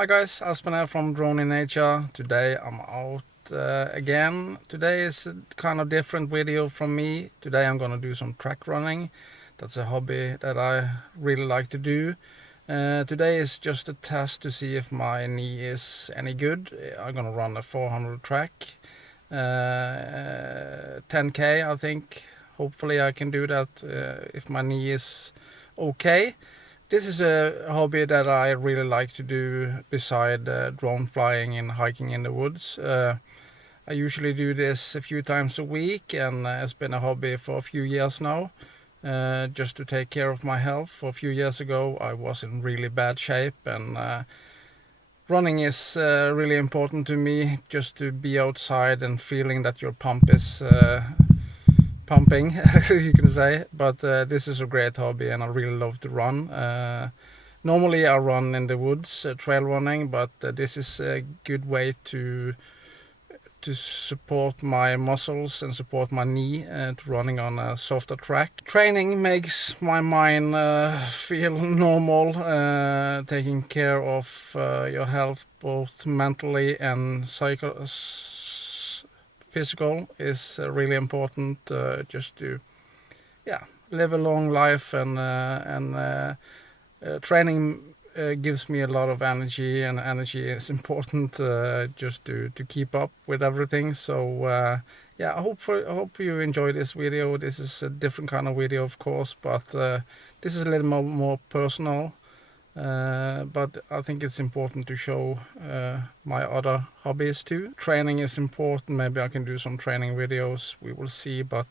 Hi guys, Aspen here from Drone in Nature. Today I'm out again. Today is a kind of different video from me. Today I'm gonna do some track running. That's a hobby that I really like to do. Today is just a test to see if my knee is any good. I'm gonna run a 400 track. 10k I think. Hopefully I can do that if my knee is okay. This is a hobby that I really like to do beside drone flying and hiking in the woods. I usually do this a few times a week, and it's been a hobby for a few years now, just to take care of my health. A few years ago, I was in really bad shape, and running is really important to me, just to be outside and feeling that your pump is pumping, you can say. But this is a great hobby, and I really love to run. Normally I run in the woods, trail running, but this is a good way to support my muscles and support my knee to running on a softer track. Training makes my mind feel normal, taking care of your health both mentally and physical is really important, just to live a long life, and training gives me a lot of energy, and energy is important just to keep up with everything. So I hope you enjoy this video. This is a different kind of video, of course, but this is a little more personal. But I think it's important to show my other hobbies too. Training is important. Maybe I can do some training videos. We will see. But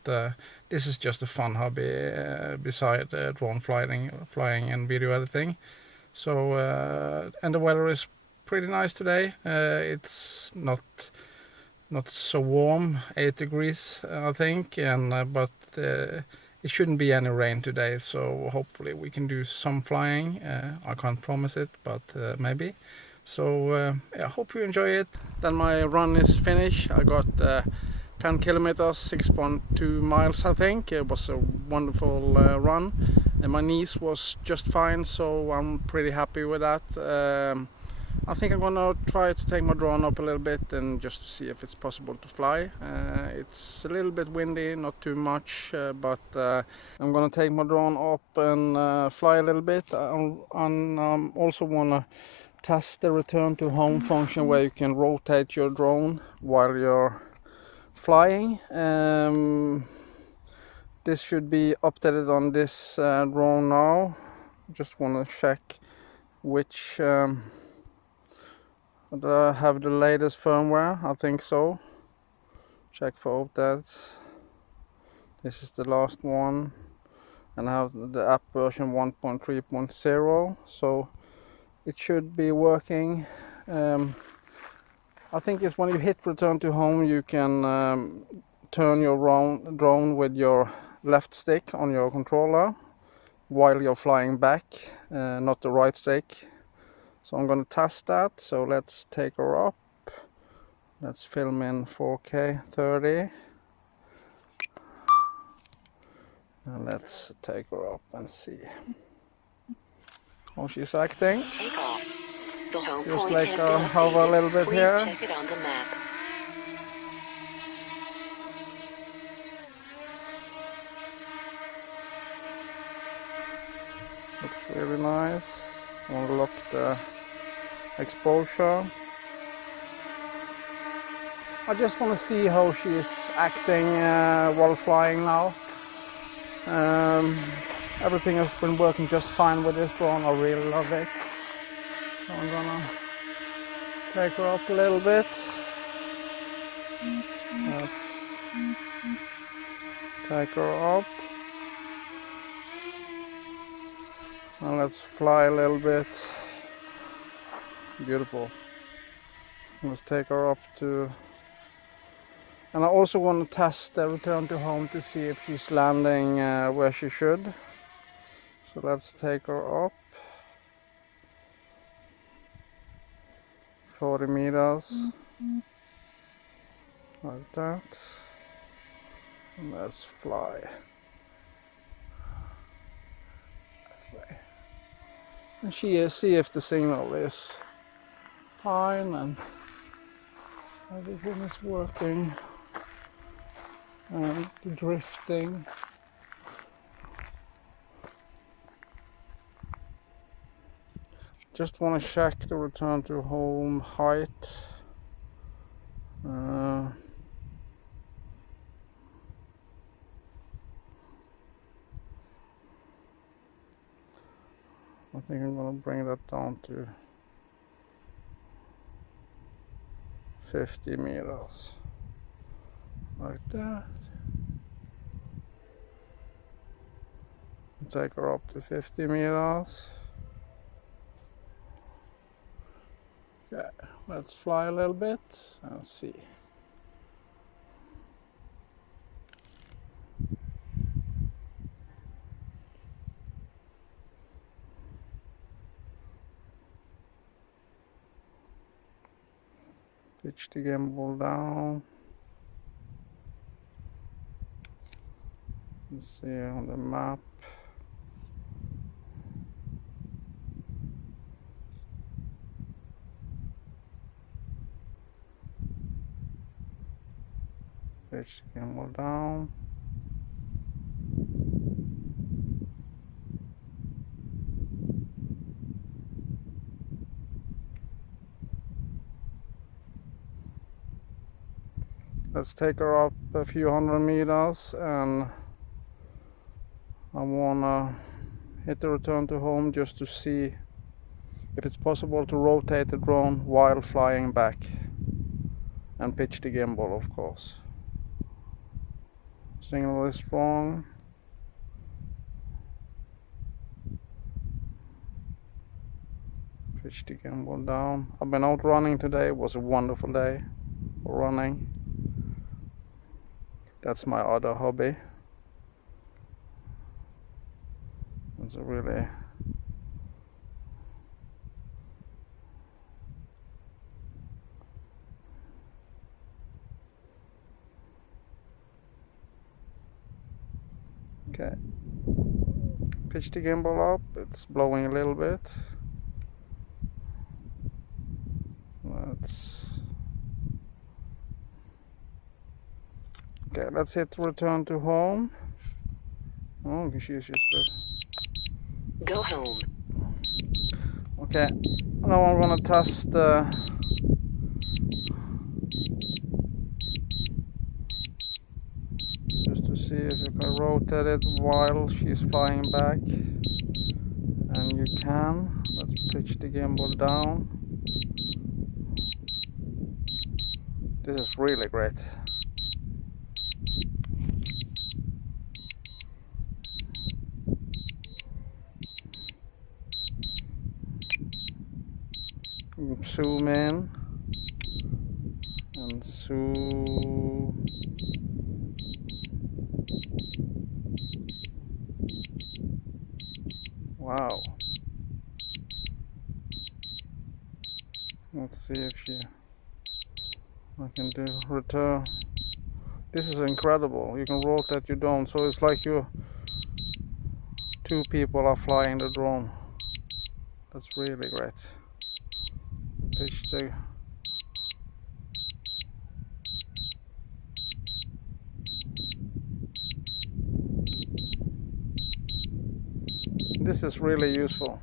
this is just a fun hobby beside drone flying and video editing. So and the weather is pretty nice today. It's not so warm, 8 degrees I think, and but it shouldn't be any rain today, so hopefully we can do some flying. I can't promise it, but maybe. So I hope you enjoy it. Then my run is finished. I got 10 kilometers, 6.2 miles I think. It was a wonderful run, and my knees was just fine, so I'm pretty happy with that. I think I'm gonna try to take my drone up a little bit and just to see if it's possible to fly. It's a little bit windy, not too much, but I'm gonna take my drone up and fly a little bit. I also wanna test the return to home function, where you can rotate your drone while you're flying. This should be updated on this drone now. Just wanna check which have the latest firmware. I think so. Check for updates. This is the last one, and I have the app version 1.3.0, so it should be working. I think it's when you hit return to home, you can turn your drone with your left stick on your controller while you're flying back, not the right stick. So I'm gonna test that. So let's take her up. Let's film in 4K 30. And let's take her up and see how she's acting. Take off. The home Just point like has been hover a updated. little bit Please here. check it on the map. Looks really nice. Unlock the exposure. I just want to see how she's acting while flying now. Everything has been working just fine with this drone. I really love it. So I'm gonna take her up a little bit. Let's take her up. And let's fly a little bit. Beautiful. Let's take her up to... And I also want to test the return to home to see if she's landing where she should. So let's take her up. 40 meters. Like that. And let's fly. And see if the signal is fine and everything is working, and the drifting. Just want to check the return to home height. I think I'm gonna bring that down to 50 meters, like that. Take her up to 50 meters. Okay, let's fly a little bit and see. Pitch the gimbal down. Let's see on the map. Pitch the gimbal down. Let's take her up a few hundred meters, and I wanna hit the return to home just to see if it's possible to rotate the drone while flying back, and pitch the gimbal, of course. Signal is strong. Pitch the gimbal down. I've been out running today. It was a wonderful day for running. That's my other hobby. It's a really okay. Pitch the gimbal up. It's blowing a little bit. Let's hit return to home. Oh, she's just Go home. okay. Now I'm gonna test just to see if you can rotate it while she's flying back, and you can. Let's pitch the gimbal down. This is really great. Zoom in and zoom. Wow. Let's see if I can do return. This is incredible. You can rotate your drone, so it's like two people are flying the drone. That's really great. Pitch the this is really useful.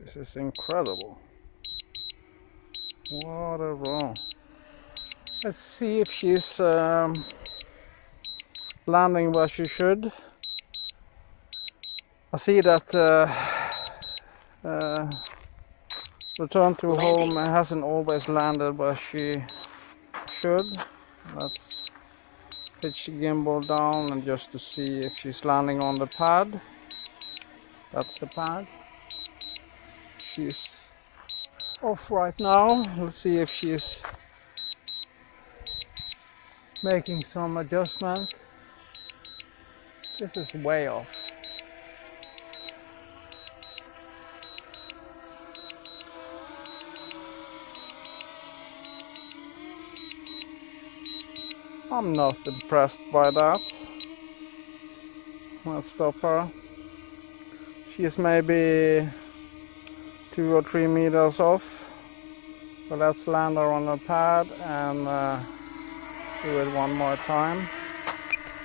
This is incredible. What a run. Let's see if she's landing where she should. I see that return to home hasn't always landed where she should. Let's pitch the gimbal down and just to see if she's landing on the pad. That's the pad. She's off right now. Let's see if she's making some adjustment. This is way off. I'm not impressed by that. Let's stop her. She's maybe 2 or 3 meters off. So let's land her on the pad and do it one more time.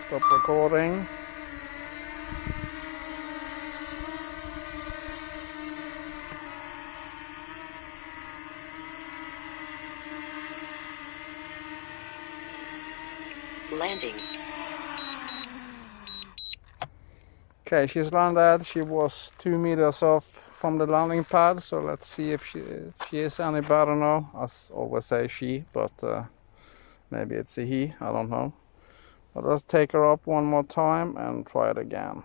Stop recording. Landing. Okay, she's landed. She was 2 meters off from the landing pad, so let's see if she is any better now. I always say she, but maybe it's a he, I don't know. But let's take her up one more time and try it again.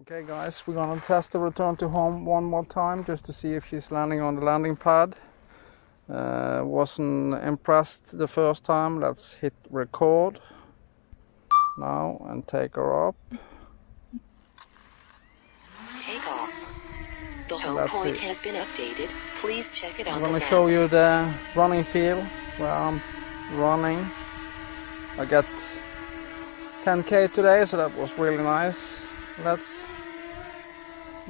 Okay guys, we're gonna test the return to home one more time just to see if she's landing on the landing pad. Wasn't impressed the first time. Let's hit record now and take her up. Take off. The home Let's point see. has been updated. Please check it on I'm the gonna map. show you the running field where I'm running. I got 10k today, so that was really nice. Let's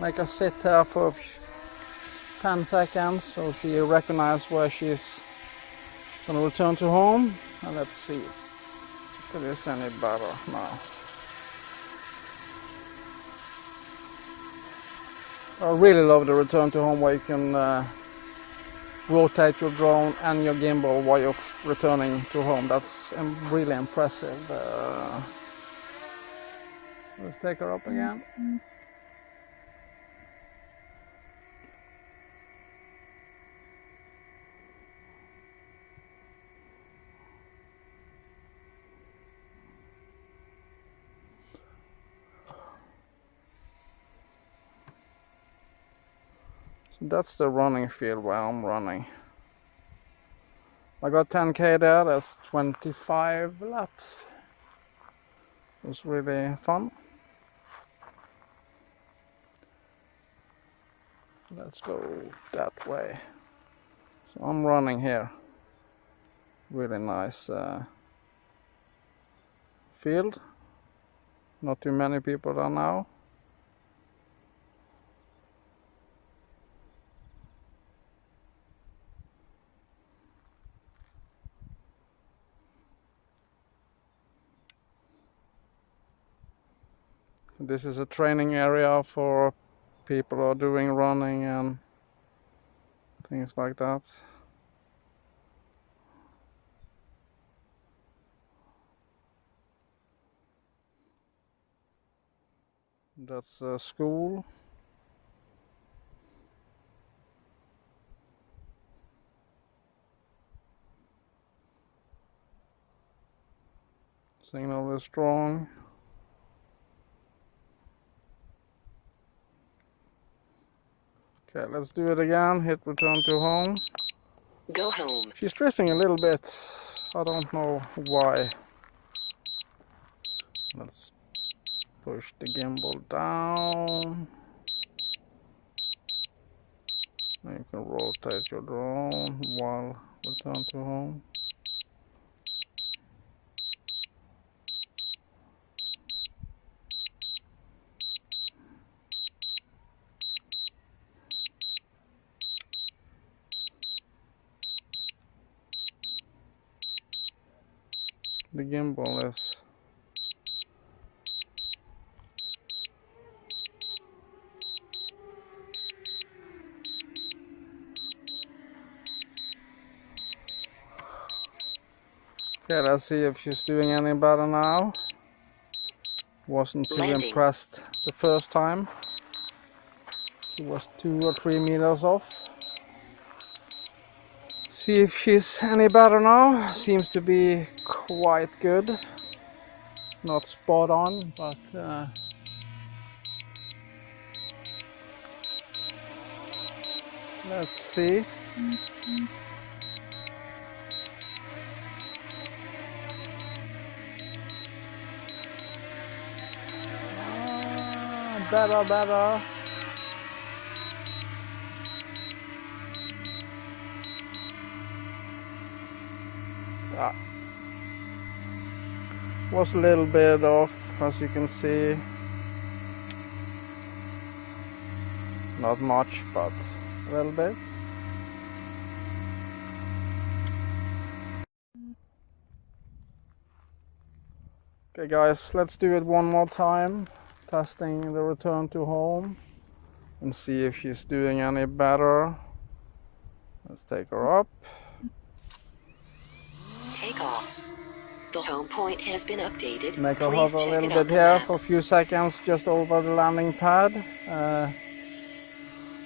make her sit here for 10 seconds so she recognizes where she's gonna return to home. And let's see if it is any better now. I really love the return to home where you can rotate your drone and your gimbal while you're returning to home. That's really impressive. Let's take her up again. So that's the running field where I'm running. I got 10k there, that's 25 laps. It was really fun. Let's go that way. So I'm running here. Really nice field. Not too many people there now. This is a training area for people who are doing running and things like that. That's a school. Signal is strong. Okay, let's do it again. Hit return to home. Go home. She's drifting a little bit. I don't know why. Let's push the gimbal down. And you can rotate your drone while return to home. The gimbal is okay. Let's see if she's doing any better now. Wasn't too Landing. impressed the first time. She was 2 or 3 meters off. See if she's any better now. Seems to be quite good. Not spot on, but let's see. better. Was a little bit off, as you can see. Not much, but a little bit. Okay guys, let's do it one more time. Testing the return to home and see if she's doing any better. Let's take her up. Take off. The home point has been updated. Make her Please hover a check little it bit on the here map. for a few seconds just over the landing pad.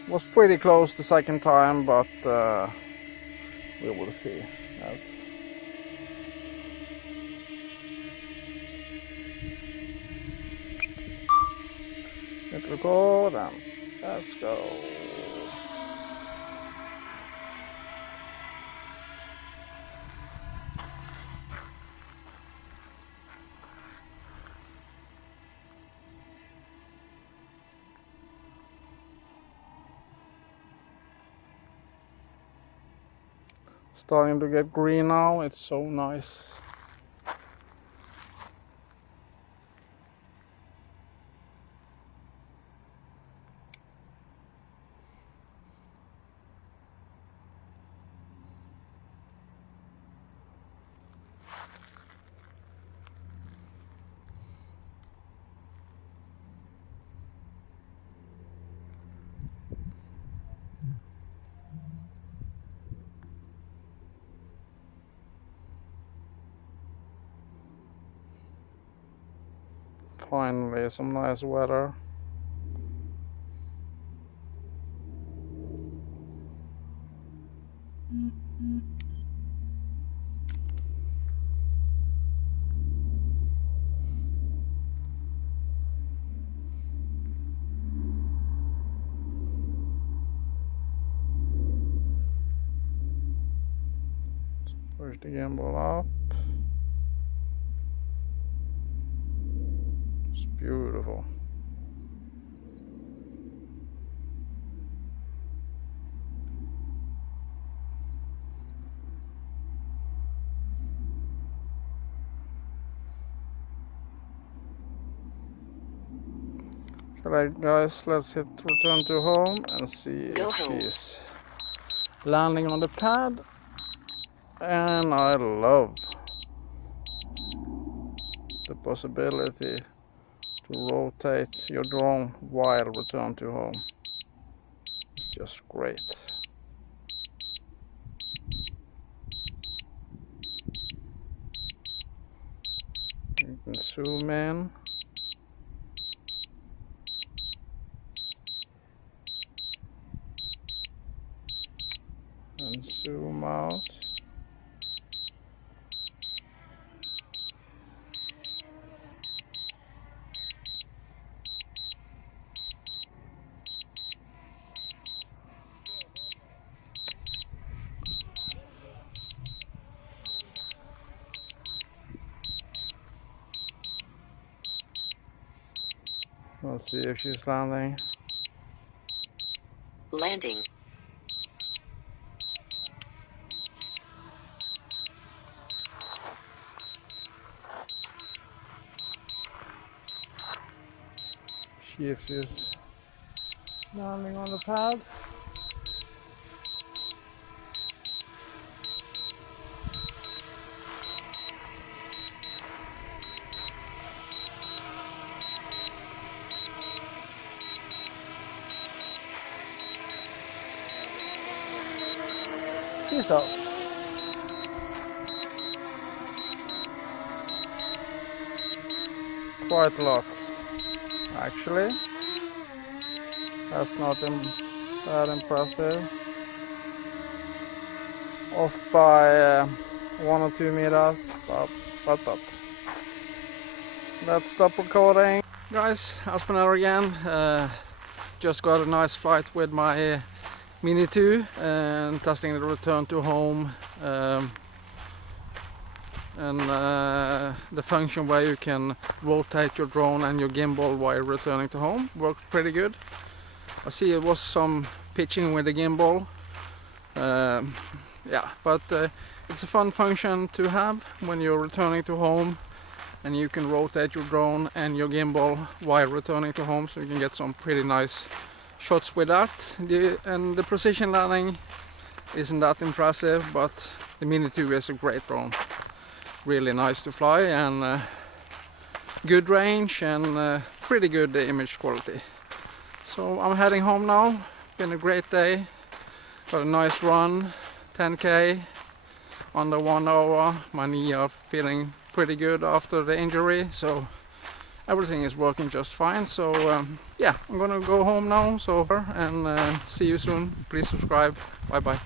Was pretty close the second time, but we will see. Hit record and let's go. Starting to get green now, it's so nice. Finally, some nice weather. Push the gimbal up. It's beautiful. Alright guys, let's hit return to home and see if she's landing on the pad. And I love the possibility to rotate your drone while return to home. It's just great. You can zoom in. And zoom out. Let's see if she's landing. Landing. See if she's landing on the pad. She's up. Quite a lot, actually. That's not that impressive. Off by 1 or 2 meters, but. Let's stop recording. Guys, Aspen here again. Just got a nice flight with my Mini 2 and testing the return to home. and the function where you can rotate your drone and your gimbal while returning to home works pretty good. I see it was some pitching with the gimbal, yeah, but it's a fun function to have when you're returning to home, and you can rotate your drone and your gimbal while returning to home, so you can get some pretty nice shots with that. And the precision landing isn't that impressive, but the Mini 2 is a great drone. Really nice to fly, and good range, and pretty good image quality. So I'm heading home now. Been a great day. Got a nice run, 10k, under 1 hour. My knee are feeling pretty good after the injury, so everything is working just fine. So yeah, I'm gonna go home now. So and see you soon. Please subscribe. Bye bye.